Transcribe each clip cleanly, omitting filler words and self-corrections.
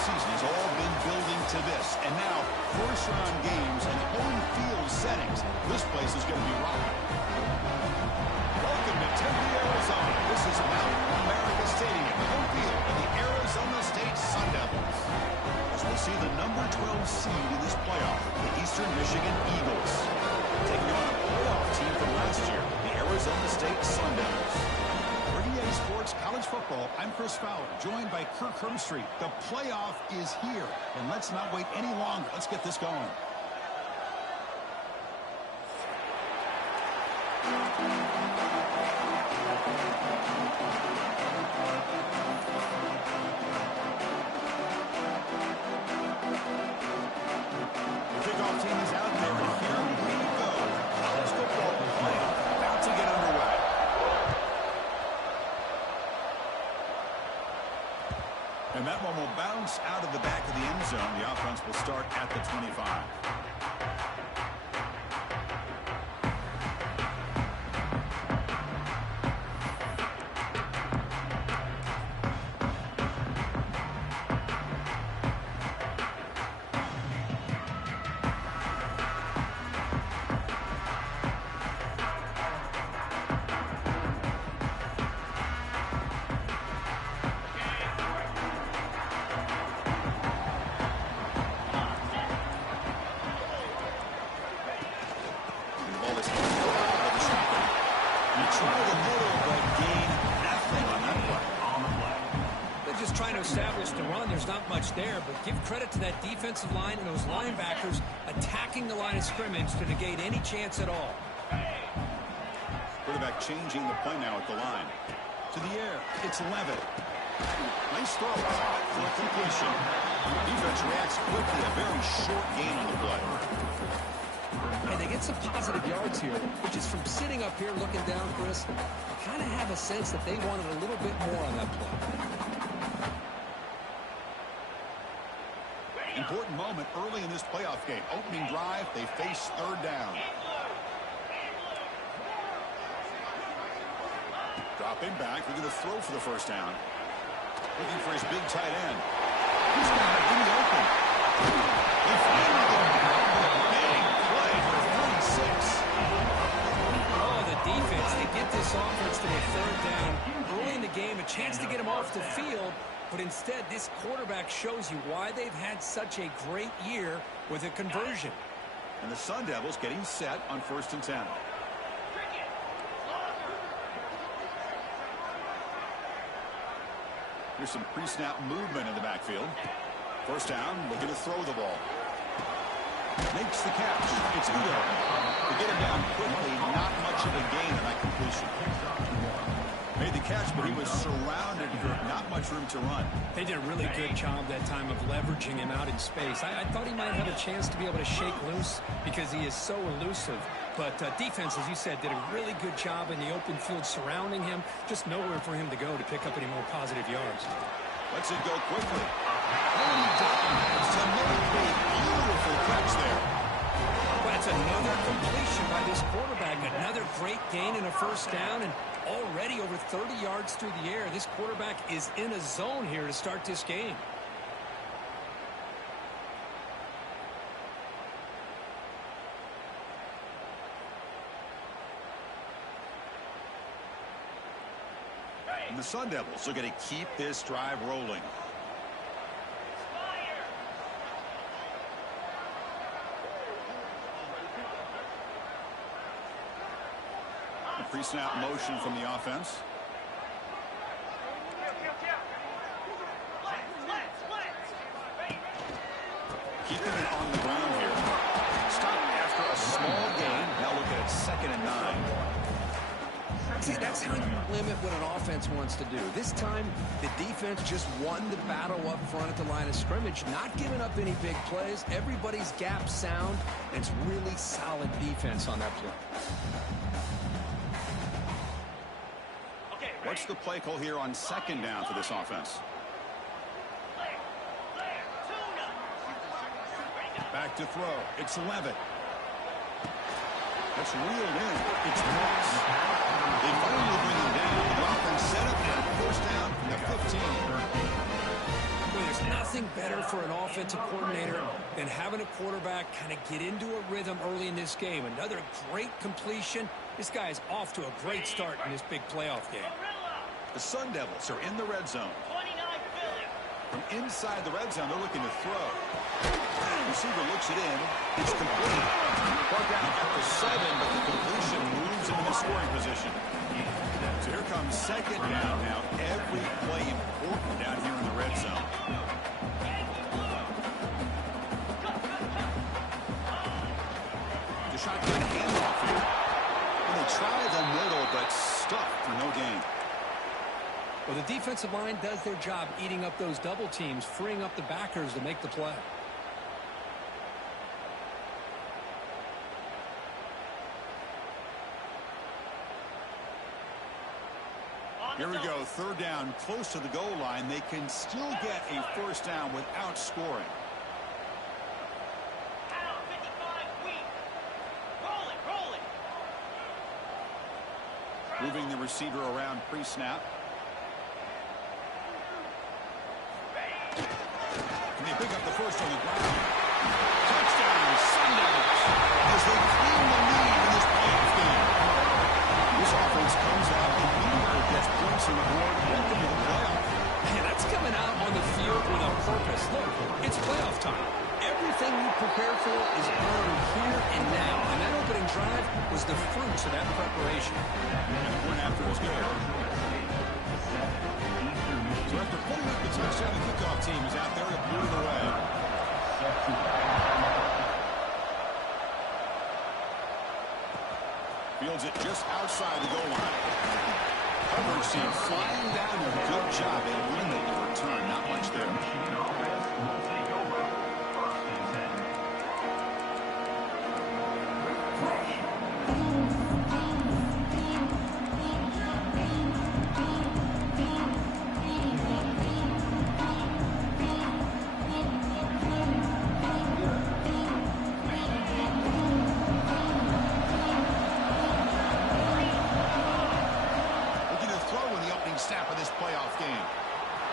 season has all been building to this. And now, first-round games and home field settings. This place is going to be rocking. Welcome to Tempe, Arizona. This is Mount America Stadium, home field of the Arizona State Sun Devils. As we'll see the number 12 seed in this playoff, the Eastern Michigan Eagles, taking on a playoff team from last year, the Arizona State Sun Devils. For EA Sports College Football, I'm Chris Fowler, joined by Kirk Herbstreit. The playoff is here, and let's not wait any longer. Let's get this going. And that one will bounce out of the back of the end zone. The offense will start at the 25. Establish the run. There's not much there, but give credit to that defensive line and those linebackers attacking the line of scrimmage to negate any chance at all. Quarterback changing the play now at the line. To the air. It's Levitt. Nice throw for a completion. Defense reacts quickly. A very short gain on the play. And they get some positive yards here, which is from sitting up here looking down, Chris. I kind of have a sense that they wanted a little bit more on that play. Important moment early in this playoff game. Opening drive, they face third down. Dropping back, looking to throw for the first down. Looking for his big tight end. He's got it in the open. They finally get him out. Big play for 46. Oh, the defense, they get this offense to a third down early in the game, a chance to get him off the field. But instead, this quarterback shows you why they've had such a great year with a conversion. And the Sun Devils getting set on 1st and 10. Here's some pre-snap movement in the backfield. First down, looking to throw the ball. Makes the catch. It's Udo. To get him down quickly, not much of a gain on that completion. Made the catch, but he was surrounded, not much room to run. They did a really good job that time of leveraging him out in space. I thought he might have a chance to be able to shake loose because he is so elusive. But defense, as you said, did a really good job in the open field surrounding him. Just nowhere for him to go to pick up any more positive yards. Lets it go quickly. And he dives to make a beautiful catch there. That's another completion by this quarterback. Another great gain and a first down, and already over 30 yards through the air. This quarterback is in a zone here to start this game. And the Sun Devils are going to keep this drive rolling. Pre-snap motion from the offense. Keeping it on the ground here. Stop after a small gain. Now look at it, 2nd and 9. See, that's how you limit what an offense wants to do. This time, the defense just won the battle up front at the line of scrimmage, not giving up any big plays. Everybody's gap sound, and it's really solid defense on that play. What's the play call here on 2nd down for this offense? Back to throw. It's Levitt. That's reeled in. It's Moss. They finally bring him down. The offense set up for 1st down from the 15. Well, there's nothing nothing better for an offensive coordinator than having a quarterback kind of get into a rhythm early in this game. Another great completion. This guy is off to a great start in this big playoff game. The Sun Devils are in the red zone. From inside the red zone, they're looking to throw. The receiver looks it in. It's complete. Brought down at the 7, but the completion moves into the scoring position. So here comes second down now. Every play important down here in the red zone. The shotgun handoff here. And they try the middle, but stuck for no gain. Well, the defensive line does their job eating up those double teams, freeing up the backers to make the play. Here we go, third down, close to the goal line. They can still get a first down without scoring. Moving the receiver around pre-snap. And they pick up the first on the ground. Touchdown, Sun Devils, as they claim the lead in this playoff game. This offense comes out and immediately gets points on the board. Welcome to the playoff. And that's coming out on the field with a purpose. Look, it's playoff time. Everything you prepare for is earned here and now. And that opening drive was the fruits of that preparation. And the point after is good. So after putting up the touchdown, the kickoff team is out there to put it away. Fields it just outside the goal line. Coverage team flying down there. Good job. They eliminate the return. Not much there.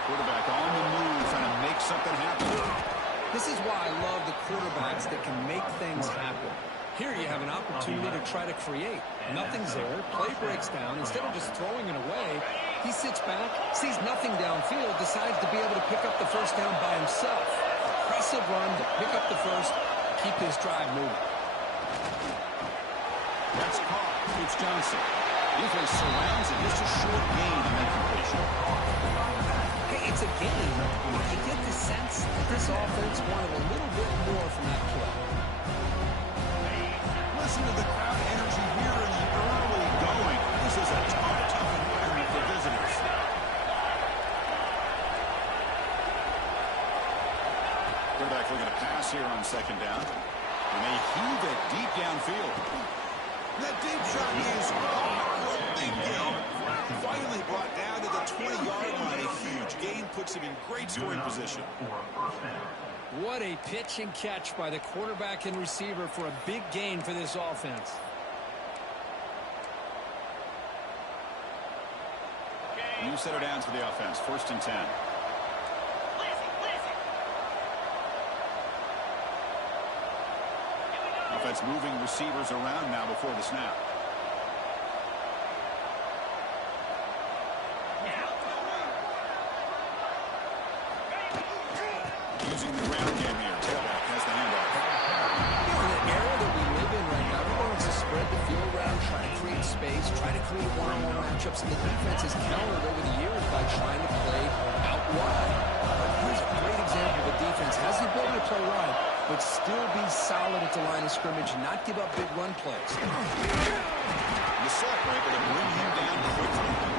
Quarterback on the move, trying to make something happen. This is why I love the quarterbacks that can make things happen. Here you have an opportunity to try to create. Nothing's there. Play breaks down. Instead of just throwing it away, he sits back, sees nothing downfield, decides to be able to pick up the first down by himself. Impressive run to pick up the first, keep his drive moving. That's caught. It's Johnson. Defense surrounds it. Just a short gain on that completion. It's a game. You get the sense that this offense wanted a little bit more from that play. Listen to the crowd energy here in the early going. This is a tough environment for visitors. Quarterback looking to pass here on second down. And they heave it deep downfield. That deep shot is a big gain. Finally brought down to the 20-yard line. A huge gain puts him in great scoring position. What a pitch and catch by the quarterback and receiver for a big gain for this offense. You set her down for the offense. 1st and 10. Offense moving receivers around now before the snap. Using the ground game here. Tailback has the handoff. In the era that we live in right now, everyone wants to spread the field around, try to create space, try to create one-on-one matchups, and the defense has countered over the years by trying to play out wide. But here's a great example of a defense has the ability to play wide, but still be solid at the line of scrimmage and not give up big run plays. The sack able to bring him down quickly.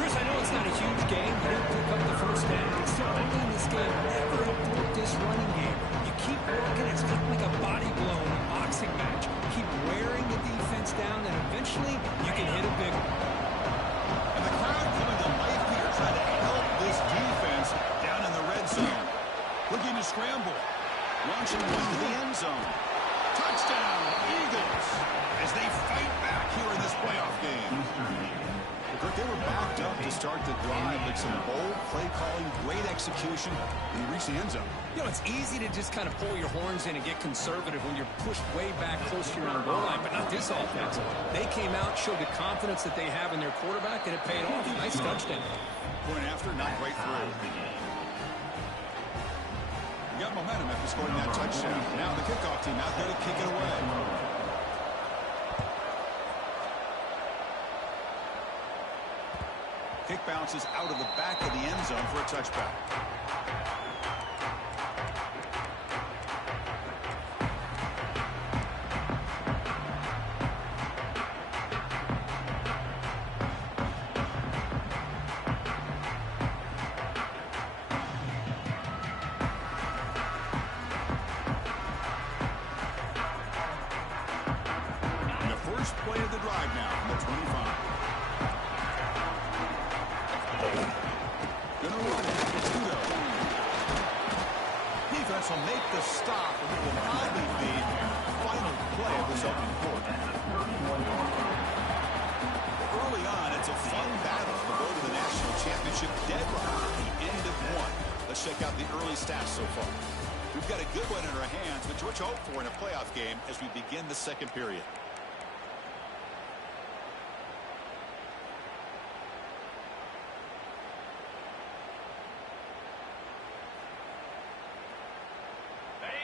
Chris, I know it's not a huge game. You don't pick up the first down. It's still early in this game. Never abort this running game. You keep working. It's kind of like a body blow in a boxing match. Keep wearing the defense down, and eventually you can hit a big one. And the crowd coming to life here, trying to help this defense down in the red zone. Looking to scramble. Launching one to the end zone. Touchdown, Eagles, as they fight back here in this playoff game. Kirk, they were backed up to start the drive, but some bold play calling, great execution, and he reached the end zone. You know, it's easy to just kind of pull your horns in and get conservative when you're pushed way back close to your own goal line, but not this offense. They came out, showed the confidence that they have in their quarterback, and it paid off. Nice touchdown. Point after, not right through. You got momentum after scoring that touchdown. Now the kickoff team out there to kick it away. Kick bounces out of the back of the end zone for a touchback. And the first play of the drive now from the 25. Gonna run it. It's Udo. Defense will make the stop, and it will probably be the final play of this opening quarter. Early on, it's a fun battle to go to the national championship deadline at the end of one. Let's check out the early stats so far. We've got a good one in our hands, which we hope for in a playoff game as we begin the second period.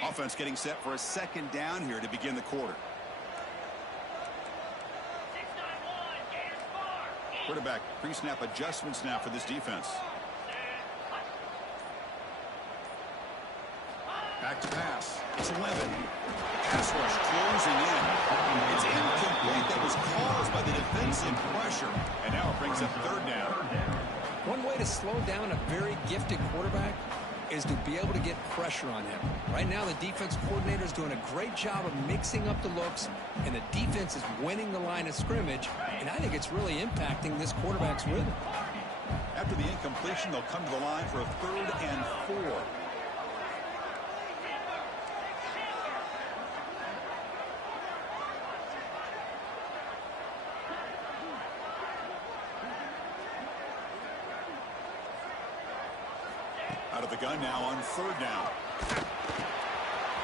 Offense getting set for a second down here to begin the quarter. Quarterback pre-snap adjustments now for this defense. Back to pass. It's 11. Pass rush closing in. It's incomplete. That was caused by the defensive pressure. And now it brings up third down. One way to slow down a very gifted quarterback is to be able to get pressure on him. Right now, the defense coordinator is doing a great job of mixing up the looks, and the defense is winning the line of scrimmage, and I think it's really impacting this quarterback's rhythm. After the incompletion, they'll come to the line for a 3rd and 4. Out of the gun now on 3rd down.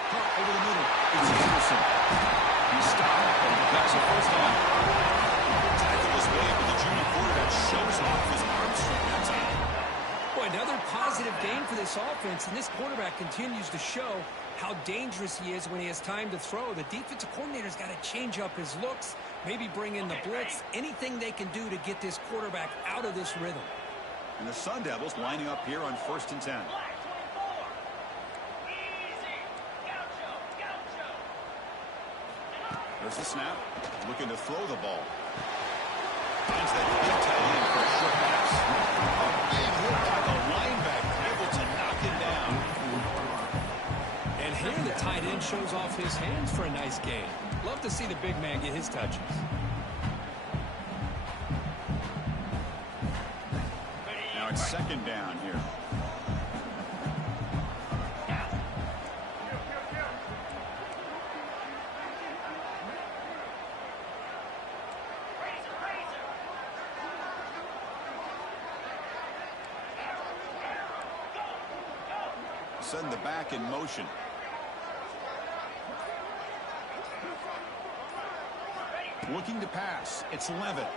Caught over the middle. It's Anderson. He's stopped. That's a first down. Tackle was made, but the junior quarterback shows off his arm strength that time. Boy, another positive game for this offense, and this quarterback continues to show how dangerous he is when he has time to throw. The defensive coordinator's got to change up his looks, maybe bring in the blitz, anything they can do to get this quarterback out of this rhythm. And the Sun Devils lining up here on 1st and 10. There's the snap. Looking to throw the ball. Finds that big tight end for a short pass. A big hit by the linebacker, able to knock him down. And here the tight end shows off his hands for a nice gain. Love to see the big man get his touches. Now it's 2nd down here. Send the back in motion. Looking to pass. It's Levitt.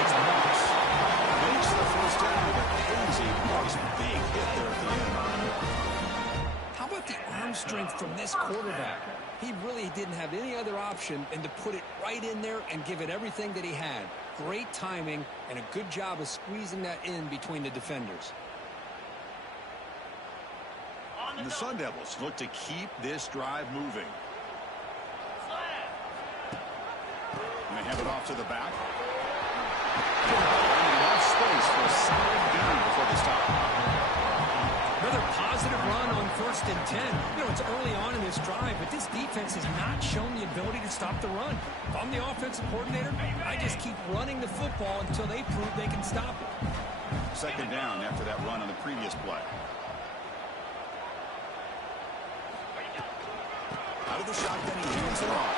It's Moss. Makes the first down with a crazy, nice big hit there at the end. How about the arm strength from this quarterback? He really didn't have any other option than to put it right in there and give it everything that he had. Great timing and a good job of squeezing that in between the defenders. And the Sun Devils look to keep this drive moving. And they hand it off to the back. Enough space for a solid gain before they stop. Another positive run on 1st and 10. You know, it's early on in this drive, but this defense has not shown the ability to stop the run. If I'm the offensive coordinator, I just keep running the football until they prove they can stop it. 2nd down after that run on the previous play. Out of the shotgun, he hands it off.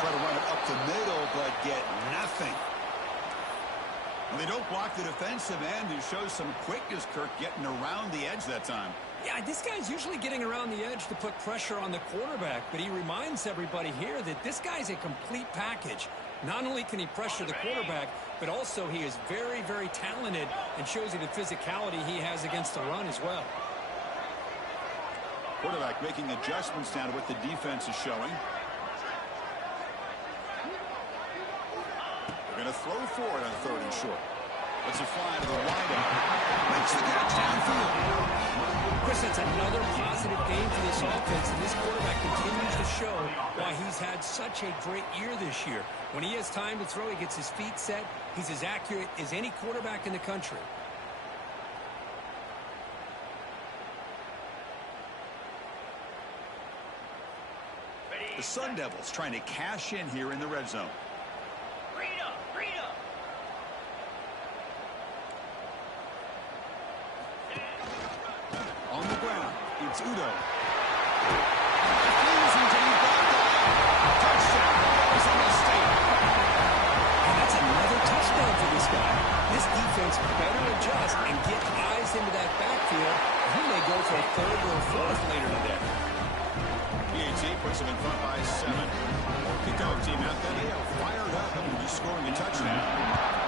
Try to run it up the middle, but get nothing. Well, they don't block the defensive end, who shows some quickness, Kirk, getting around the edge that time. Yeah, this guy's usually getting around the edge to put pressure on the quarterback, but he reminds everybody here that this guy's a complete package. Not only can he pressure the quarterback, but also he is very, very talented and shows you the physicality he has against the run as well. Quarterback making adjustments down to what the defense is showing. They're going to throw for it on 3rd and short. Let's a fly to the wideout. Makes the catch downfield. Chris, it's another positive game for this offense, and this quarterback continues to show why he's had such a great year this year. When he has time to throw, he gets his feet set. He's as accurate as any quarterback in the country. The Sun Devils trying to cash in here in the red zone. On the ground, it's Udo. Touchdown. And that's another touchdown for this guy. This defense better adjust and get eyes into that backfield. He may go for a 3rd or a 4th later today. PAT puts him in front by 7. The dog team out there, they are fired up and just scoring a touchdown.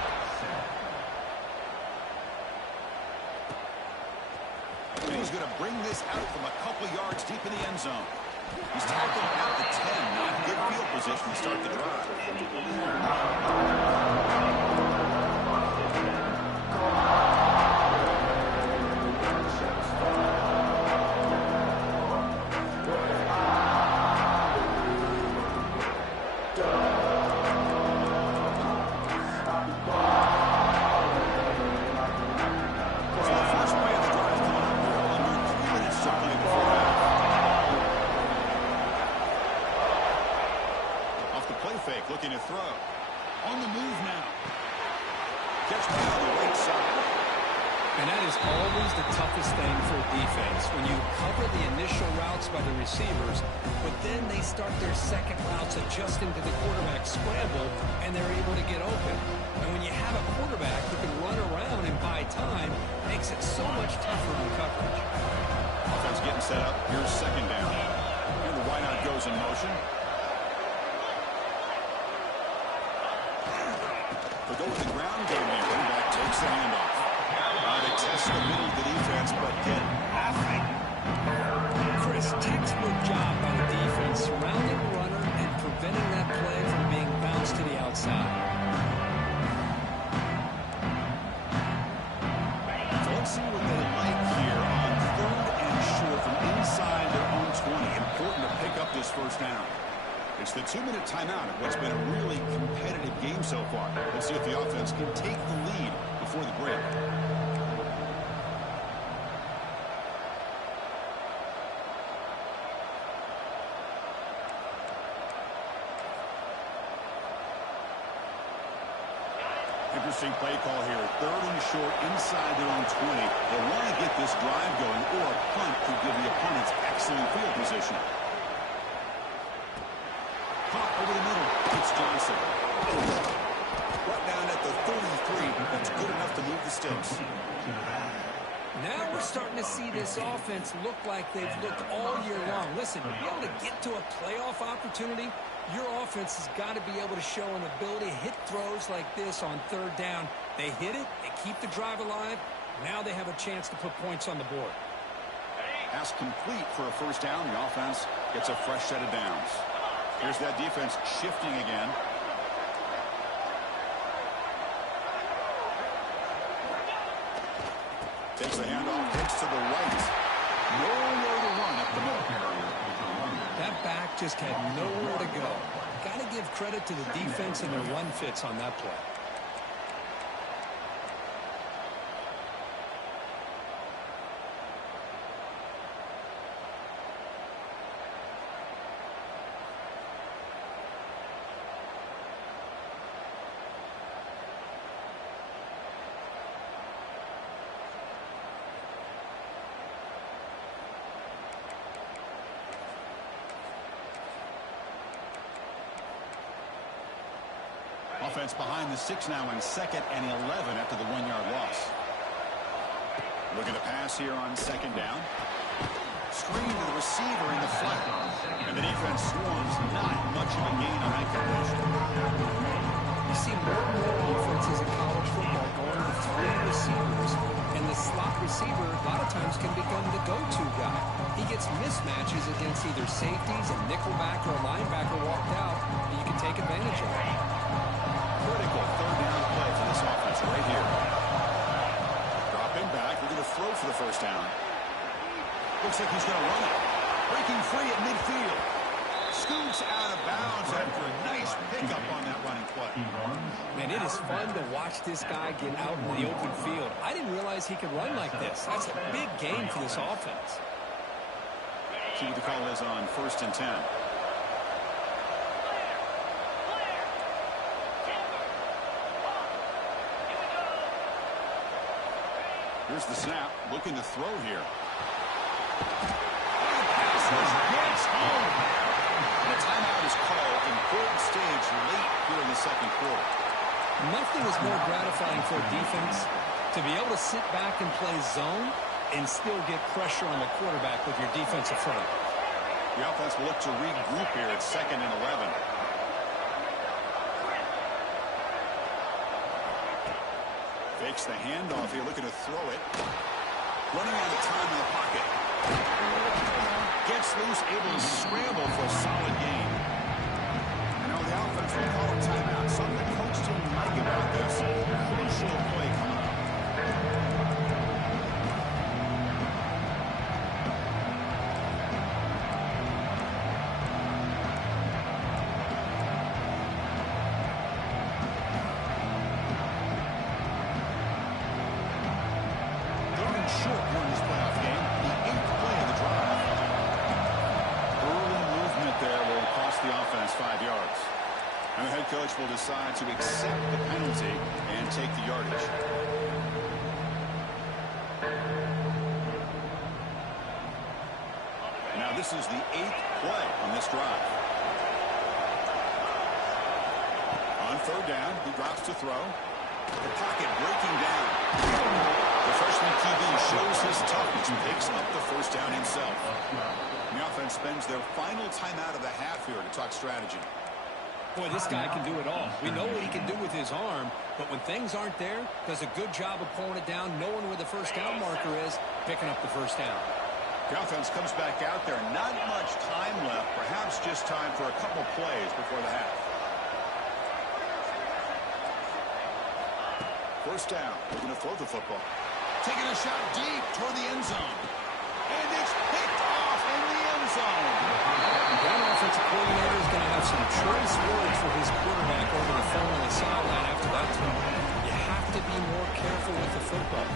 And he's going to bring this out from a couple yards deep in the end zone. He's tackled at the 10. Now good field position to start the drive. Fake, looking to throw. On the move now. Catch by on the right side. And that is always the toughest thing for a defense, when you cover the initial routes by the receivers, but then they start their second routes adjusting to the quarterback scramble, and they're able to get open. And when you have a quarterback who can run around and buy time, it makes it so much tougher on coverage. Offense getting set up. Here's 2nd down. And the wideout goes in motion. They go with the ground game here. Running back takes the handoff. They test the middle of the defense, but get nothing. Chris, textbook job by the defense, surrounding the runner and preventing that play from being bounced to the outside. So let's see what they like here on 3rd and short from inside their own 20. Important to pick up this 1st down. It's the 2-minute timeout of what's been a really competitive game so far. Let's see if the offense can take the lead before the break. Interesting play call here. 3rd and short inside their own 20. They want to get this drive going, or a punt could give the opponents excellent field position. Pop over the middle. It's Johnson. Brought down at the 33. That's good enough to move the sticks. Now we're starting to see this offense look like they've looked all year long. Listen, to be able to get to a playoff opportunity, your offense has got to be able to show an ability to hit throws like this on 3rd down. They hit it, they keep the drive alive. Now they have a chance to put points on the board. Pass complete for a 1st down. The offense gets a fresh set of downs. Here's that defense shifting again. Takes the handoff, takes to the right. Nowhere to run up the middle. That back just had nowhere to go. Got to give credit to the defense and their run fits on that play. offense behind the 6 now in 2nd and 11 after the 1-yard loss. Looking to pass here on 2nd down. Screen to the receiver in the flat. And the defense swarms. Not much of a gain on that completion. You see more and more offenses in college football going to 3 receivers, and the slot receiver a lot of times can become the go-to guy. He gets mismatches against either safeties, a nickelback, or a linebacker walked out that you can take advantage of. Critical 3rd down play for this offense right here. Dropping back, we're going to throw for the 1st down. Looks like he's going to run it. Breaking free at midfield. Scoots out of bounds after a nice pickup on that running play. Man, it is fun to watch this guy get out in the open field. I didn't realize he could run like this. That's a big gain for this offense. See what the call is on 1st and 10. Here's the snap. Looking to throw here. Gets home. And a timeout is called. Important stage late here in the 2nd quarter. Nothing is more gratifying for a defense to be able to sit back and play zone and still get pressure on the quarterback with your defensive front. The offense will look to regroup here at 2nd and 11. Fakes the handoff here, looking to throw it. Running out of time in the pocket. Gets loose, able to scramble for a solid gain. You know, the offense will call a timeout. Something the coach didn't like about this. Crucial play coming up. And the head coach will decide to accept the penalty and take the yardage. Now this is the 8th play on this drive. On 3rd down, he drops to throw. The pocket breaking down. The freshman QB shows his toughness and takes up the 1st down himself. The offense spends their final timeout of the half here to talk strategy. Boy, this guy can do it all. We know what he can do with his arm, but when things aren't there, does a good job of pulling it down, knowing where the 1st down marker is, picking up the 1st down. The offense comes back out there. Not much time left. Perhaps just time for a couple plays before the half. 1st down. They're going to throw the football. Taking a shot deep toward the end zone. And it's picked off in the end zone. That offensive coordinator is going to have some choice words for his quarterback over the phone on the sideline after that throw. You have to be more careful with the football.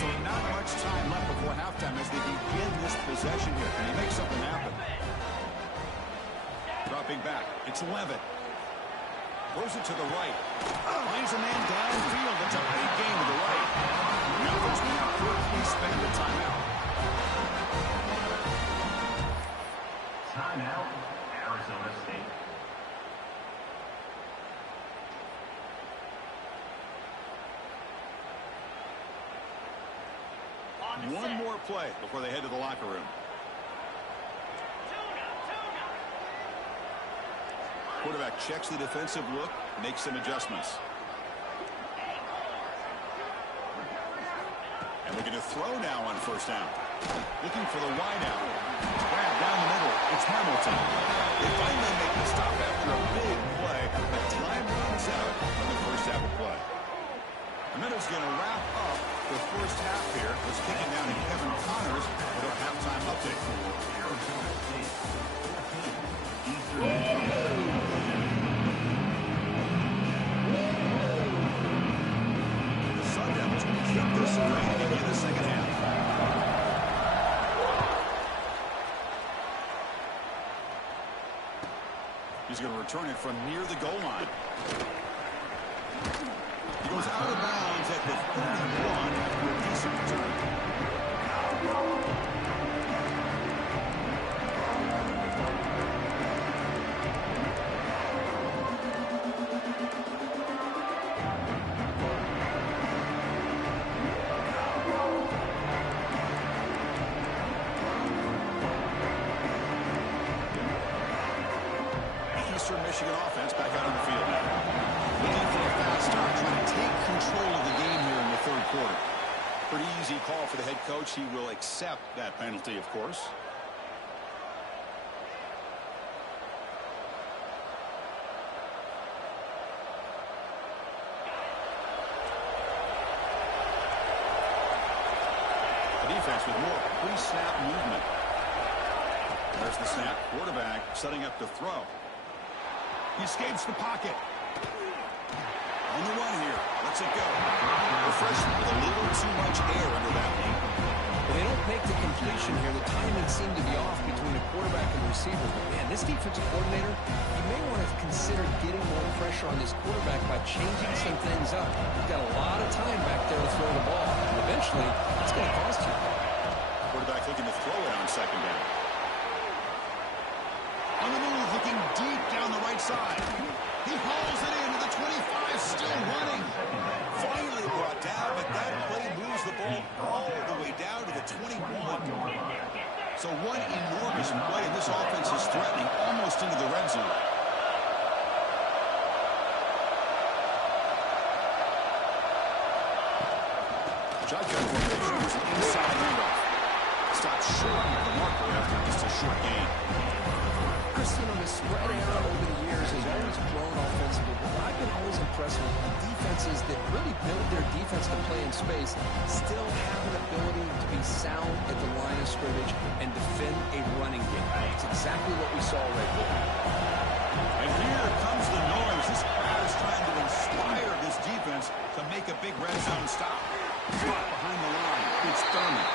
So not much time left before halftime as they begin this possession here. Can he make something happen? Dropping back. It's Levitt. Throws it to the right. Finds a man downfield. That's a big gain to the right. The offense will now quickly spend the timeout. Timeout, Arizona State. One more play before they head to the locker room. Quarterback checks the defensive look, makes some adjustments. And looking to throw now on 1st down. Looking for the wideout. Grab down the middle. It's Hamilton. They finally make the stop after a big play, but time runs out on the 1st half of play. The Meadows going to wrap up the 1st half here. Let's kick it down to Kevin Connors with our halftime update. Keep this away to begin the 2nd half. He's going to return it from near the goal line. He goes out of bounds at the 31 after a decent return. Eastern Michigan offense back out on the field now. Looking for a fast start, trying to take control of the game here in the third quarter. Pretty easy call for the head coach. He will accept that penalty, of course. The defense with more pre-snap movement. There's the snap. Quarterback setting up to throw. He escapes the pocket. On the run here. Lets it go. The freshman with a little too much air under that knee. They don't make the completion here. The timing seemed to be off between the quarterback and the receiver. But man, this defensive coordinator, he may want to consider getting more pressure on this quarterback by changing some things up. You've got a lot of time back there to throw the ball. And eventually, it's going to cost you. Quarterback looking to throw it on second down. On the move, looking deep down the right side. He hauls it into the 25, still running. Finally brought down, but that play moves the ball all the way down to the 21. So one enormous play, and this offense is threatening almost into the red zone. Shotgun formation was an inside handoff. Stopped short of the marker after just a short gain. Chris, you know, the spread era over the years has always grown offensively, but I've been always impressed with defenses that really build their defense to play in space, still have an ability to be sound at the line of scrimmage and defend a running game. It's exactly what we saw right there. And here comes the noise. This crowd is trying to inspire this defense to make a big red zone stop. Caught behind the line. It's Thurman.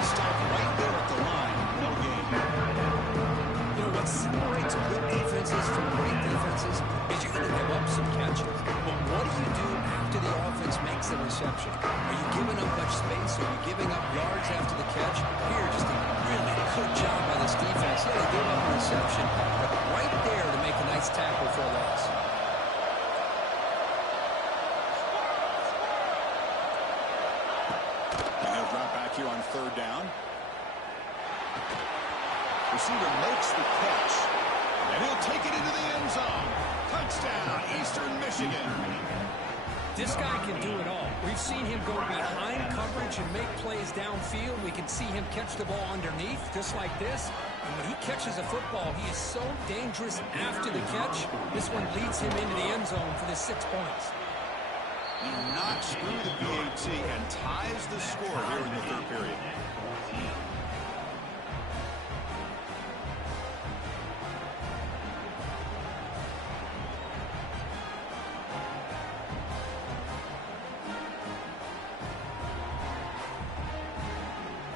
Stop right there at the line. No gain. You know, what separates good defenses from great defenses is you're going to give up some catches. But what do you do after the offense makes a reception? Are you giving up much space? Are you giving up yards after the catch? Here, just a really good job by this defense. Yeah, they gave up a reception, but right there to make a nice tackle for a loss. And he'll drop back here on third down. Receiver makes the catch, and he'll take it into the end zone. Touchdown, Eastern Michigan. This guy can do it all. We've seen him go behind coverage and make plays downfield. We can see him catch the ball underneath, just like this. And when he catches a football, he is so dangerous after the catch. This one leads him into the end zone for the 6 points. He knocks through the PAT and ties the score here in the third period.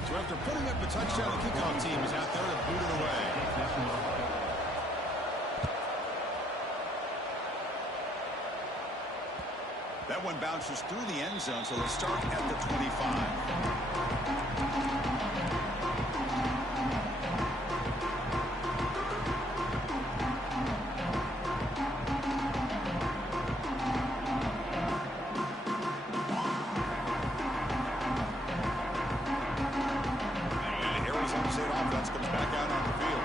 So after putting up a touchdown, the kickoff team is out there to boot it away. That one bounces through the end zone, so they'll start at the 25. And Arizona State offense comes back out on the field.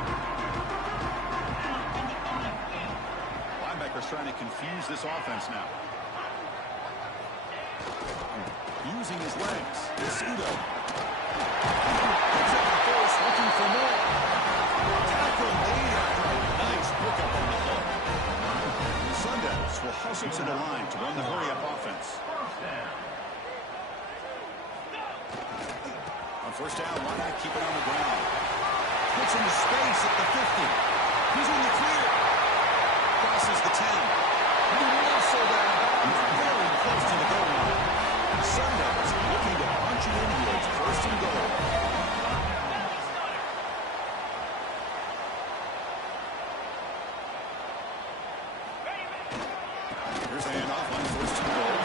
Linebacker's trying to confuse this offense now. Using his legs. Isudo. Picks up the force, looking for more. Tackle made after a nice pickup on the play. The Sundowns will hustle to the line to run the hurry-up offense. On first down, why not keep it on the ground? Puts into space at the 50. He's in the clear. Crosses the 10. He muscled that out. Very close to the goal line. Sundowns looking to punch it in here. It's first and goal. Here's the handoff on first and goal.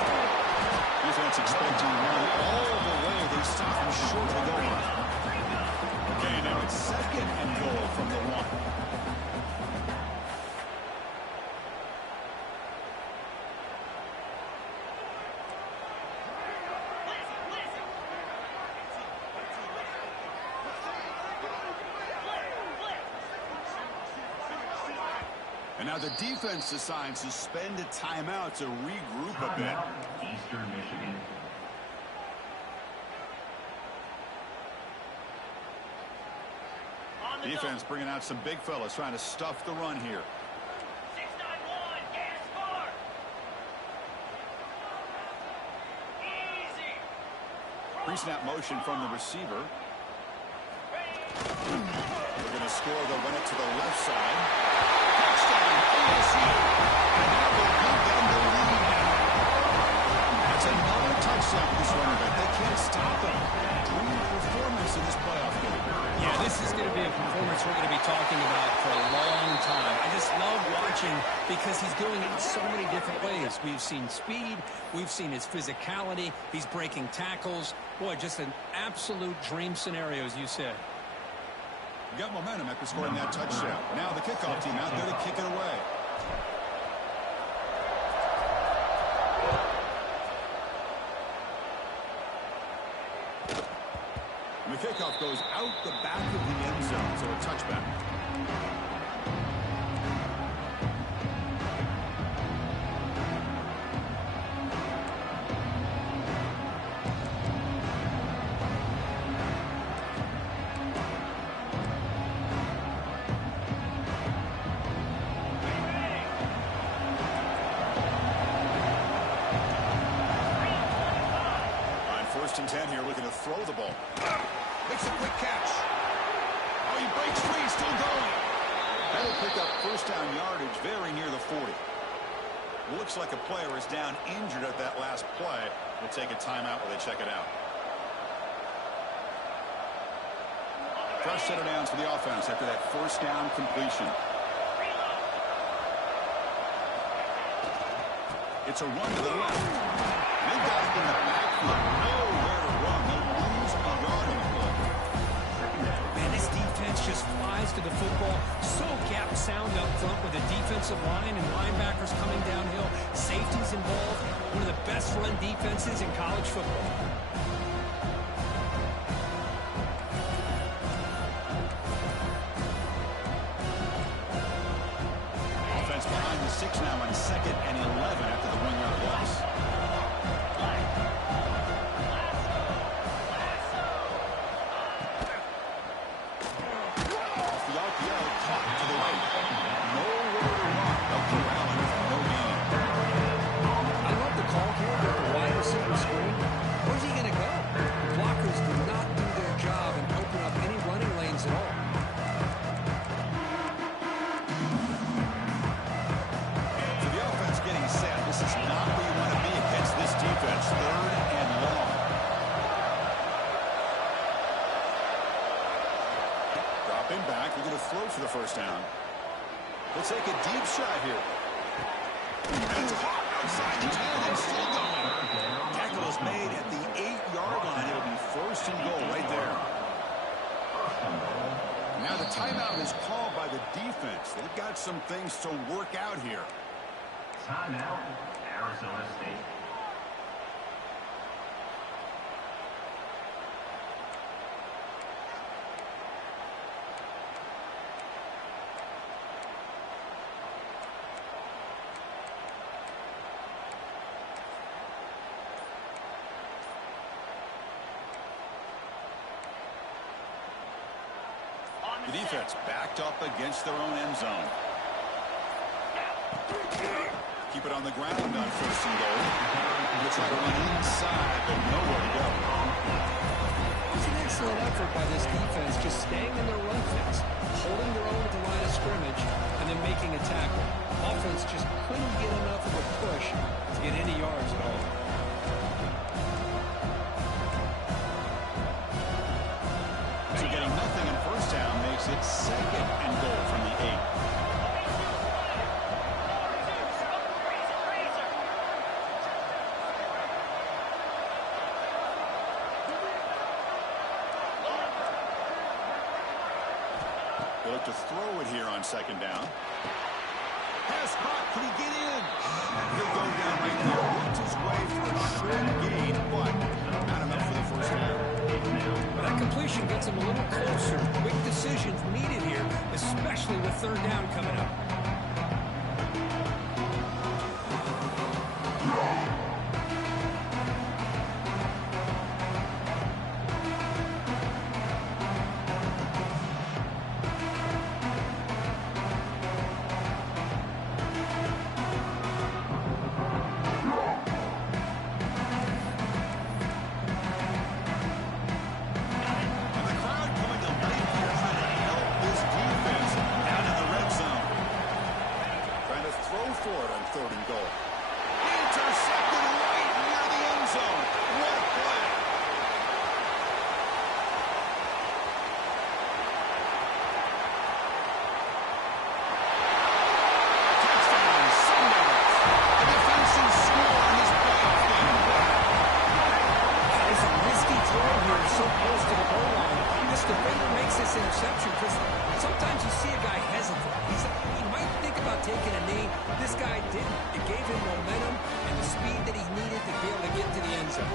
Defense expecting one all the way. They stop him short of the goal line. Okay, now it's second and goal from the one. And now the defense decides to spend a timeout to regroup a bit. Timeout, Eastern Michigan. Defense bringing out some big fellas trying to stuff the run here. 691, gas bar. Easy. Pre-snap motion from the receiver. They're going to score. They'll run it to the left side. Touchdown, OSU. And that will give them the lead. That's another touchdown for this running back. They can't stop him. Dream performance in this playoff game. Yeah, this is going to be a performance we're going to be talking about for a long time. I just love watching because he's doing it in so many different ways. We've seen speed. We've seen his physicality. He's breaking tackles. Boy, just an absolute dream scenario, as you said. Got momentum after scoring that touchdown. Now the kickoff team out there to kick it away. And the kickoff goes out the back of the end zone, so a touchback. First and 10 here, looking to throw the ball. Makes a quick catch. Oh, he breaks free, still going. That'll pick up first down yardage very near the 40. Looks like a player is down injured at that last play. We'll take a timeout while they check it out. Fresh set of downs for the offense after that first down completion. It's a run to the left. They got it in the backfield. Nowhere to run. They'll lose a yard on the play. Man, this defense just flies to the football. So gap sound up front with the defensive line and linebackers coming downhill. Safeties involved. One of the best run defenses in college football. Offense behind the 6 now on 2nd and 11 after the 1-yard loss. Back, we're going to throw for the first down. We'll take a deep shot here. And it's caught outside the 10 and still going. Tackle is made at the 8-yard line. It'll be first and goal right there. Now the timeout is called by the defense. They've got some things to work out here. Timeout, Arizona State. The defense backed up against their own end zone. Keep it on the ground on first and goal. They'll try to run inside, but nowhere to go. It's an excellent effort by this defense, just staying in their run fence, holding their own at the line of scrimmage, and then making a tackle. Offense just couldn't get enough of a push to get any yards at all. So getting nothing in first down makes it 2nd and goal from the 8. They look to throw it here on 2nd down. Pass caught. Can he get in? He'll go down right there. Worked his way for a short gain, but not enough for the first down. Well, that completion gets him a little closer. Quick decisions needed here, especially with 3rd down coming up. for it on 3rd and goal. Intercepted right near the end zone. What a play. Touchdown, Sundays. A defensive score in this playoff game. It's a risky throw here, so close to the goal line. This defender makes this interception because sometimes you see a guy hesitate. He might think about taking a knee. This guy didn't. It gave him momentum and the speed that he needed to be able to get to the end zone.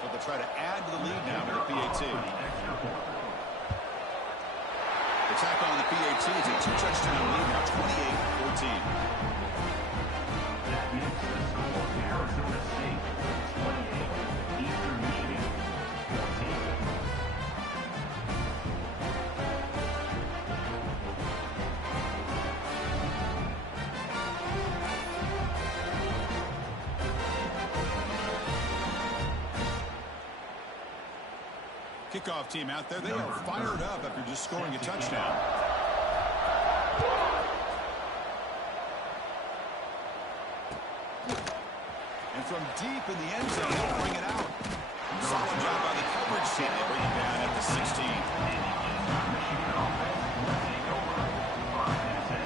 So they'll try to add to the lead now with the PAT. The tackle on the PAT is a 2-touchdown lead now, 28-14. That makes the score Arizona State 28, Eastern Michigan 14. Kickoff team out there, they are fired up after just scoring a touchdown. And from deep in the end zone, they'll bring it out. Solid job by the coverage team. They bring it down at the 16. Michigan offense will take over 1st and 10.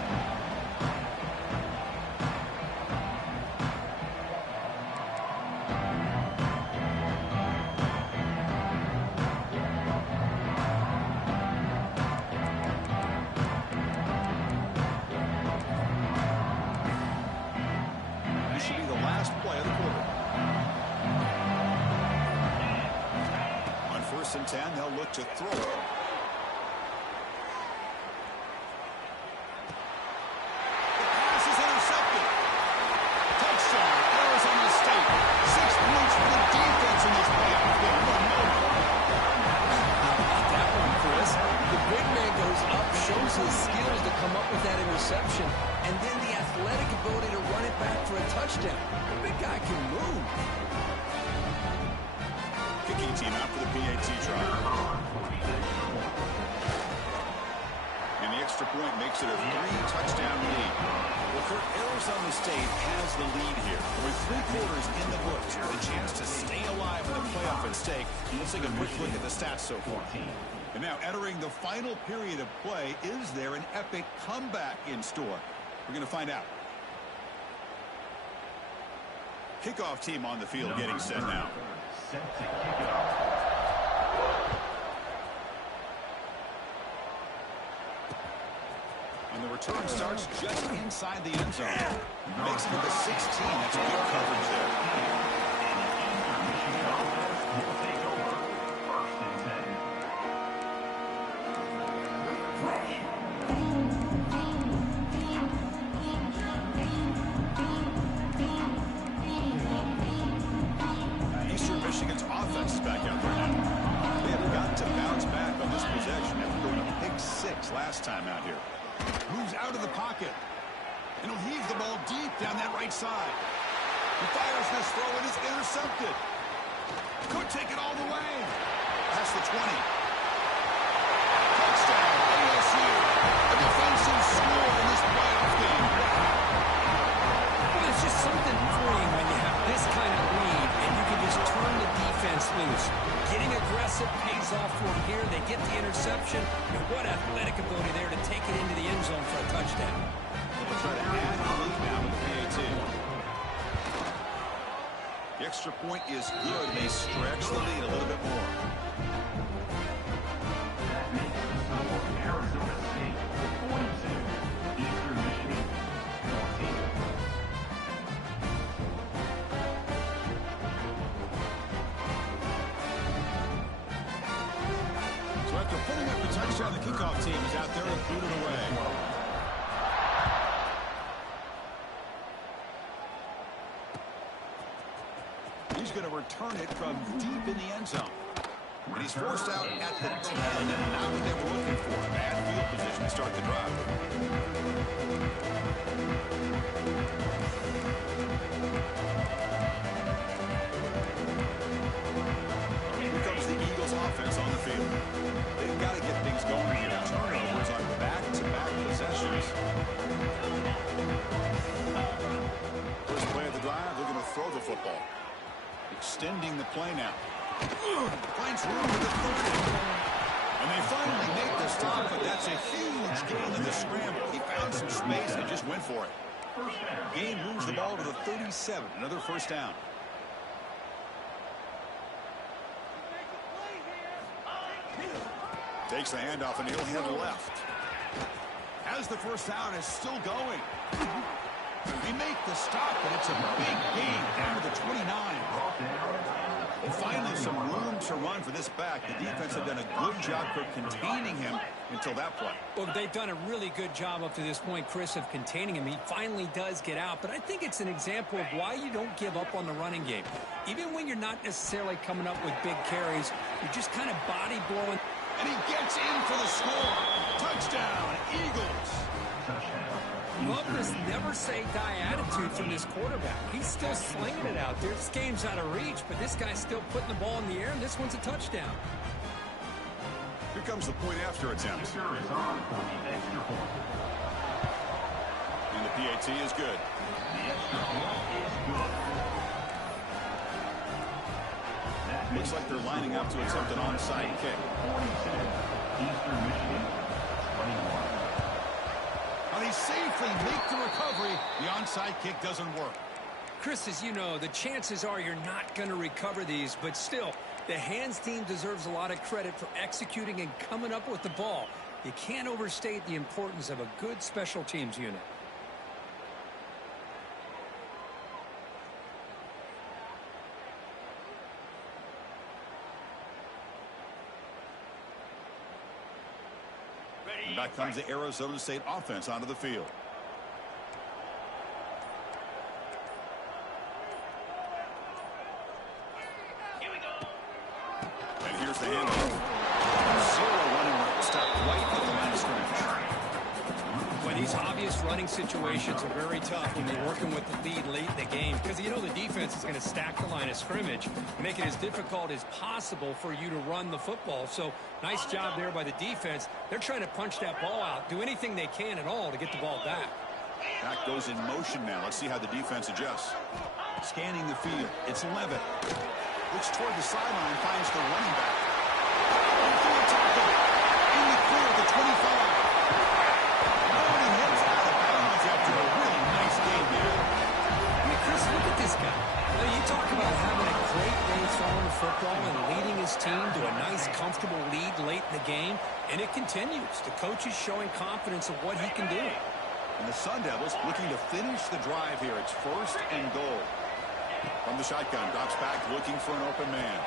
This should be the last play of the quarter. On 1st and 10, they'll look to throw it. The pass is intercepted. Touchdown, Arizona State. 6 points for the defense in this playoff game. What a moment. That one, Chris. The big man goes up, shows his skills to come up with that interception, and then the athletic ability to run it back for a touchdown. The big guy can move. Kicking team out for the PAT try. And the extra point makes it a 3-touchdown lead. Well, Kurt, Arizona State has the lead here. With 3 quarters in the books, with a chance to stay alive with a playoff at stake. Let's take a quick look at the stats so far. And now entering the final period of play, is there an epic comeback in store? We're going to find out. Kickoff team on the field getting set now. Set to kick it off. And the return starts just inside the end zone. Makes it to the 16. That's a good coverage there. Michigan offense will take over 1st and 10. Eastern Michigan's offense is back out there now. They have got to bounce back on this possession after going pick 6 last time out here. Moves out of the pocket. And he'll heave the ball deep down that right side. He fires this throw and it's intercepted. Could take it all the way. That's the 20. Touchdown, ASU. A defensive score in this playoff game. Well, there's just something freeing when you have this kind of lead and you can just turn the defense loose. Getting aggressive pays off for them here. They get the interception, and what athletic ability there to take it into the end zone for a touchdown. They'll try to add the lead now with the PAT. The extra point is good. They stretch the lead a little bit more. That makes the score Arizona State 42, Eastern Michigan 14. So after pulling up the touchdown, the kickoff team is out there to boot it away. He's going to return it from deep in the end zone. And he's forced out at the 10, and not what they were looking for. Bad field position to start the drive. Here comes the Eagles offense on the field. They've got to get things going here. Turnovers on huge gain in the scramble. He found some space and just went for it. Gain moves the ball to the 37. Another first down. Takes the handoff and he'll head left. As the first down is still going. They make the stop, but it's a big gain down to the 29. And finally, some room to run for this back. The defense have done a good job for containing him until that play. Well, they've done a really good job up to this point, Chris, of containing him. He finally does get out, but I think it's an example of why you don't give up on the running game. Even when you're not necessarily coming up with big carries, you're just kind of body blowing. And he gets in for the score. Touchdown, Eagles. Love this never-say-die attitude from this quarterback. He's still slinging it out there. This game's out of reach, but this guy's still putting the ball in the air, and this one's a touchdown. Here comes the point after attempt. Kicker is on for the extra point. And the PAT is good. The extra point is good. Looks like they're lining up to attempt an onside kick. 42, Eastern Michigan, 21. Now they safely make the recovery. The onside kick doesn't work. Chris, as you know, the chances are you're not going to recover these, but still, the hands team deserves a lot of credit for executing and coming up with the ball. You can't overstate the importance of a good special teams unit. Back comes the Arizona State offense onto the field. Here we go. And here's the handoff. Zero running room. Stop right at the line of scrimmage. Well, these obvious running situations are very tough when you're working with the lead late in the game because you know the defense is going to stack the line of scrimmage, make it as difficult as possible for you to run the football. So nice job there by the defense. They're trying to punch that ball out, do anything they can at all to get the ball back. Back goes in motion now. Let's see how the defense adjusts. Scanning the field. It's Levitt. Looks toward the sideline, finds the running back. Through a tackle. In the clear at the 25. Nobody hits out of bounds after a really nice game there. I mean, Chris, look at this guy. Now, you talk about having a great day throwing the football and leading his team to a nice, comfortable lead late in the game, and it continues. The coach is showing confidence of what he can do. And the Sun Devils looking to finish the drive here. It's 1st and goal. From the shotgun, drops back looking for an open man.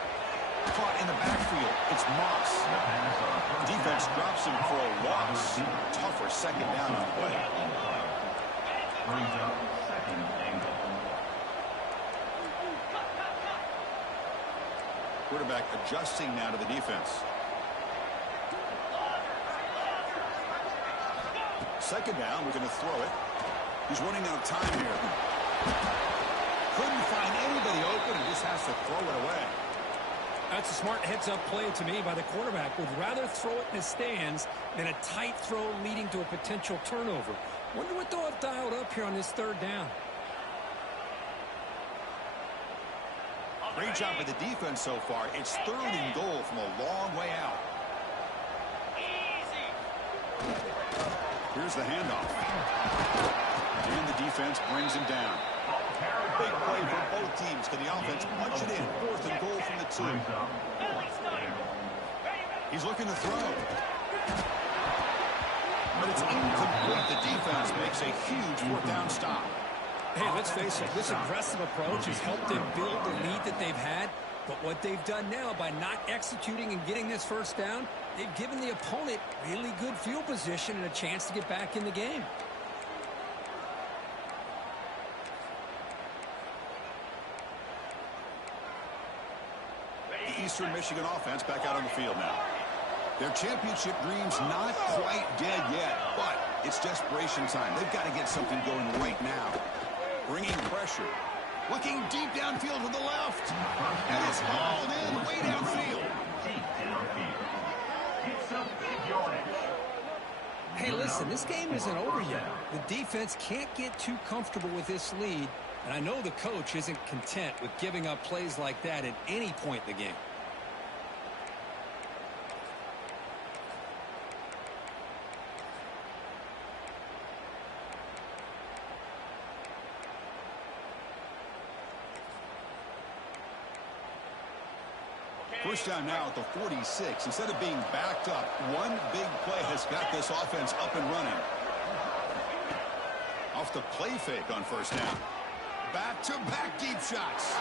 Caught in the backfield. It's Moss. Defense drops him for a loss. Tougher second down on the way. Brings up second and goal. Quarterback adjusting now to the defense. Second down, we're going to throw it. He's running out of time here. Couldn't find anybody open and just has to throw it away. That's a smart heads-up play to me by the quarterback. Would rather throw it in the stands than a tight throw leading to a potential turnover. Wonder what they'll have dialed up here on this 3rd down. Great job by the defense so far. It's 3rd and goal from a long way out. Easy. Here's the handoff. And the defense brings him down. Big play for both teams. Can the offense punch it in? 4th and goal from the 2. He's looking to throw. But it's incomplete. The defense makes a huge 4th down stop. Hey, let's face it, this aggressive approach has helped them build the lead that they've had. But what they've done now by not executing and getting this 1st down, they've given the opponent really good field position and a chance to get back in the game. The Eastern Michigan offense back out on the field now. Their championship dreams not quite dead yet, but it's desperation time. They've got to get something going right now. Bringing pressure. Looking deep downfield to the left. And it's hauled in way downfield. Deep downfield. It's a big yardage. Hey, listen, this game isn't over yet. The defense can't get too comfortable with this lead, and I know the coach isn't content with giving up plays like that at any point in the game. First down now at the 46. Instead of being backed up, one big play has got this offense up and running. Off the play fake on first down. Back-to-back deep shots.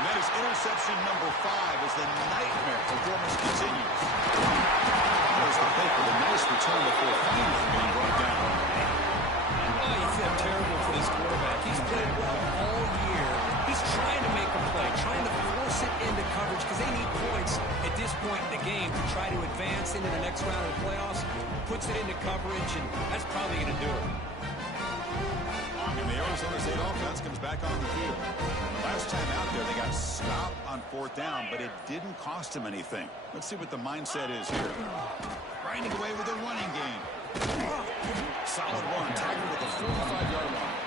And that is interception number 5 as the nightmare performance continues. There's the pick with a nice return before finally being brought down. Oh, you feel terrible for this quarterback. He's played well all year. He's trying to make a play, trying to force it into coverage because they need points at this point in the game to try to advance into the next round of the playoffs. Puts it into coverage, and that's probably going to do it. And the Arizona State offense comes back on the field. Last time out there, they got stopped on fourth down, but it didn't cost them anything. Let's see what the mindset is here. Grinding away with a running game. Solid run, tackled at the 45-yard line.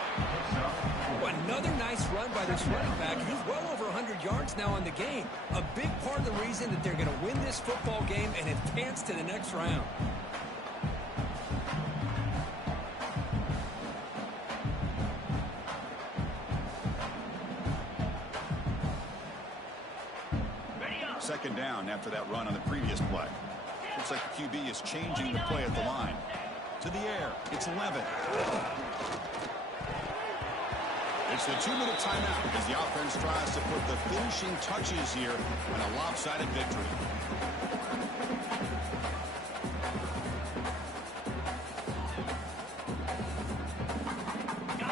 Another nice run by this running back. He's well over 100 yards now in the game. A big part of the reason that they're going to win this football game and advance to the next round. Second down after that run on the previous play. Looks like the QB is changing the play at the line. To the air. It's 11. It's the 2-minute timeout as the offense tries to put the finishing touches here on a lopsided victory.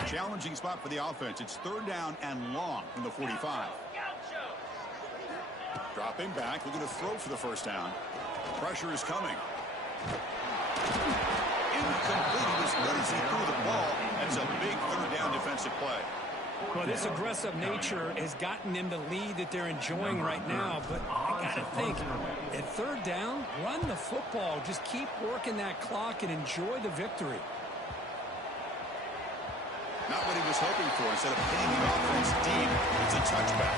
Challenging spot for the offense. It's third down and long from the 45. Dropping back, looking to throw for the first down. Pressure is coming. Incomplete as good as he threw the ball. That's a big third down defensive play. Well, this aggressive nature has gotten them the lead that they're enjoying right now. But I got to think, at third down, run the football. Just keep working that clock and enjoy the victory. Not what he was hoping for. Instead of hitting the offense deep, it's a touchback.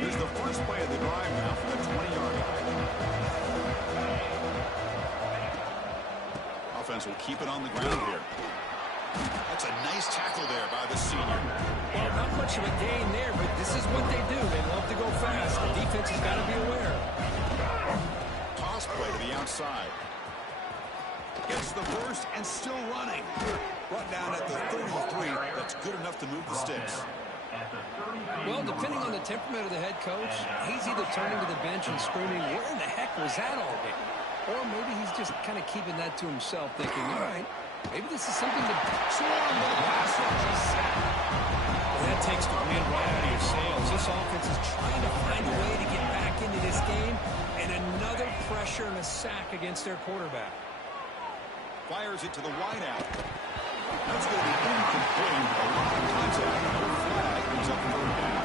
Here's the first play of the drive now for the 20-yard line. Offense will keep it on the ground here. That's a nice tackle there by the senior. Well, not much of a gain there, but this is what they do. They love to go fast. The defense has got to be aware. Toss play to the outside. Gets the burst and still running. Brought down at the 33. That's good enough to move the sticks. Well, depending on the temperament of the head coach, he's either turning to the bench and screaming, where in the heck was that all game? Or maybe he's just kind of keeping that to himself, thinking, all right, maybe this is something to swarm with a pass rush. Well, that takes the wind right out of your sails. This offense is trying to find a way to get back into this game, and another pressure and a sack against their quarterback. Fires it to the wideout. That's going to be incomplete. A lot of contact. No flag. Brings up third down.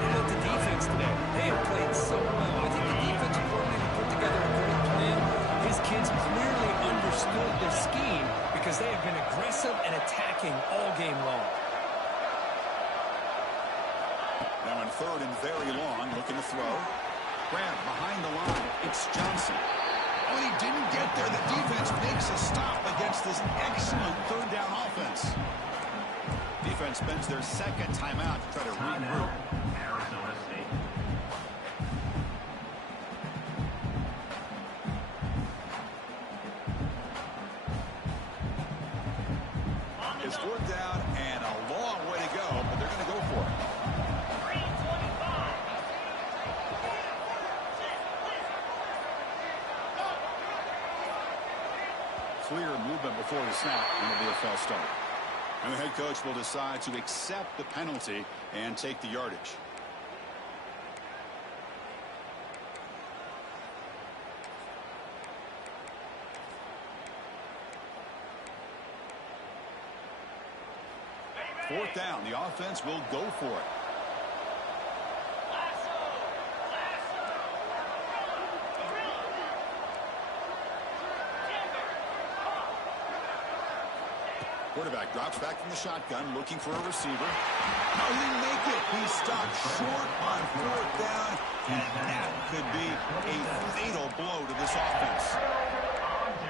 Now the defense today. They have played so well. I think the defensive coordinator put together a great plan. His kids clearly understood their scheme because they have been aggressive and attacking all game long. Now in third and very long, looking to throw. Grab behind the line. It's Johnson. Oh, and he didn't get there. The defense makes a stop against this excellent third down offense. Defense spends their second timeout to try to regroup. Arizona State. It's fourth down and a long way to go, but they're going to go for it. Clear movement before the snap, and it'll be a false start. And the head coach will decide to accept the penalty and take the yardage. Fourth down, the offense will go for it. Quarterback drops back from the shotgun, looking for a receiver. No, he didn't make it. He's stopped short on fourth down, and that could be a fatal blow to this offense.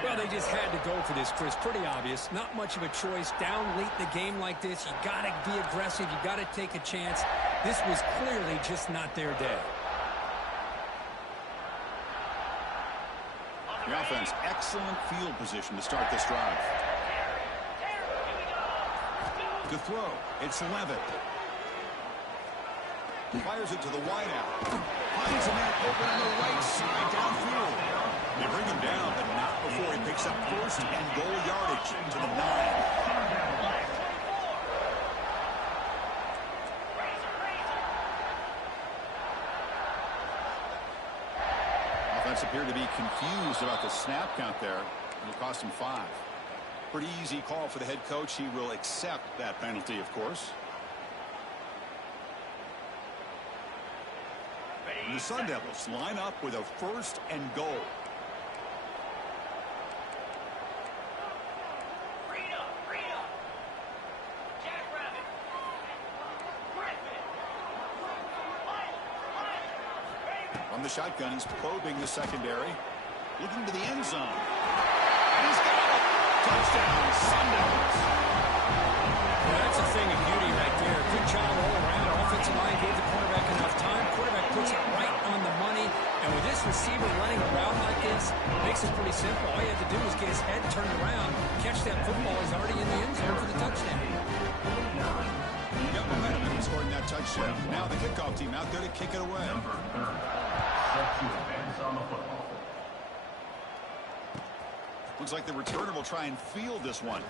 Well, they just had to go for this, Chris. Pretty obvious. Not much of a choice. Down late in the game like this, you got to be aggressive. You got to take a chance. This was clearly just not their day. The offense, excellent field position to start this drive. To throw, it's Levitt. Fires it to the wideout. Finds a man open on the right side downfield. They bring him down, but not before he picks up first and goal yardage to the 9. Offense appeared to be confused about the snap count there. It'll cost him 5. Pretty easy call for the head coach. He will accept that penalty, of course. And the Sun Devils line up with a first and goal. From the shotgun, he's probing the secondary. Looking to the end zone. And he's got it. Touchdown, Sun Devils. Well, that's a thing of beauty right there. Good job all around. Offensive line gave the quarterback enough time. Quarterback puts it right on the money. And with this receiver running a route like this, makes it pretty simple. All you have to do is get his head turned around, catch that football. He's already in the end zone for the touchdown. Got momentum in scoring that touchdown. Now the kickoff team out there to kick it away. Looks like the returner will try and field this one.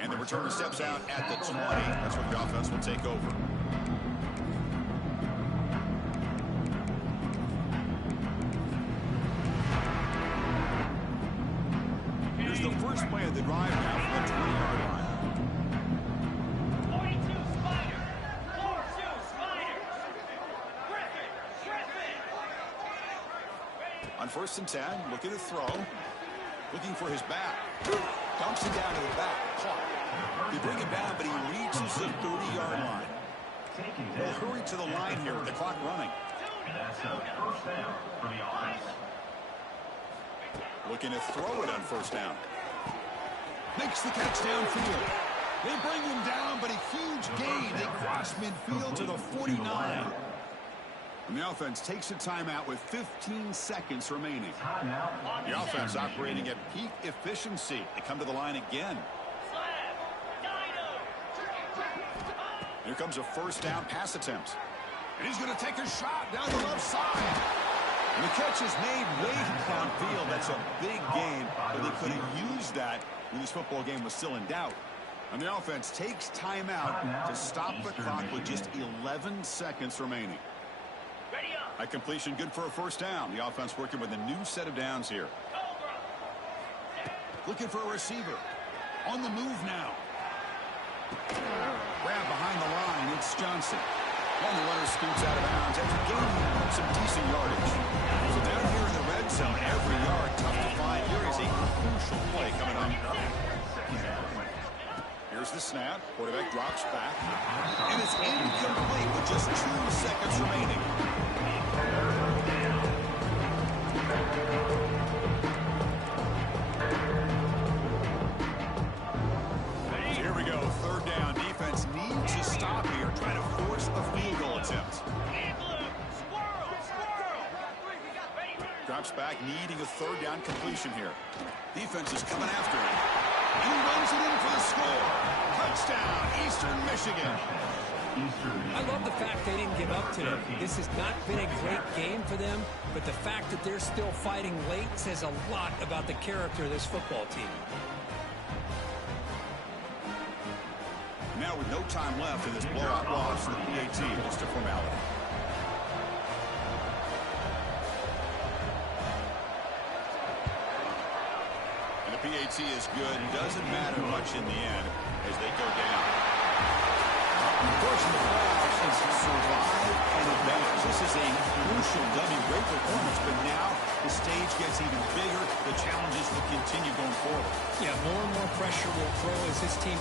And the returner steps out at the 20. That's where the offense will take over. Here's the first play of the drive now from the 20-yard line. 42 Spider. 42 Spider. Griffin. On 1st and 10, looking to throw. Looking for his back. Dumps it down to the back. Caught. They bring him down, but he reaches the 30-yard line. We'll hurry to the line here with the clock running. That's a first down for the offense. Looking to throw it on 1st down. Makes the catch downfield. They bring him down, but a huge gain. They cross midfield to the 49. And the offense takes a timeout with 15 seconds remaining. The offense operating at peak efficiency. They come to the line again. Here comes a 1st down pass attempt. And he's going to take a shot down the left side. And the catch is made way downfield. That's a big gain, but they could have used that when this football game was still in doubt. And the offense takes timeout to stop the clock with just 11 seconds remaining. At completion, good for a 1st down. The offense working with a new set of downs here. Looking for a receiver. On the move now. Grab behind the line. It's Johnson. And the runner scoots out of bounds after gaining some decent yardage. So down here in the red zone, every yard tough to find. Here is a crucial play coming up. Here's the snap. Quarterback drops back. And it's incomplete with just 2 seconds remaining. Here we go. 3rd down. Defense needs to stop here. Trying to force a field goal attempt. Drops back, needing a 3rd down completion here. Defense is coming after him. And he runs it in for the score. Touchdown, Eastern Michigan. I love the fact they didn't give up today. This has not been a great game for them, but the fact that they're still fighting late says a lot about the character of this football team. Now with no time left in this blowout loss for the PAT, just a formality. And the PAT is good. Doesn't matter much in the end as they go down. Unfortunately, the playoffs is to survive and advance. This is a crucial W. Great performance, but now the stage gets even bigger. The challenges will continue going forward. Yeah, more and more pressure will grow as this team continues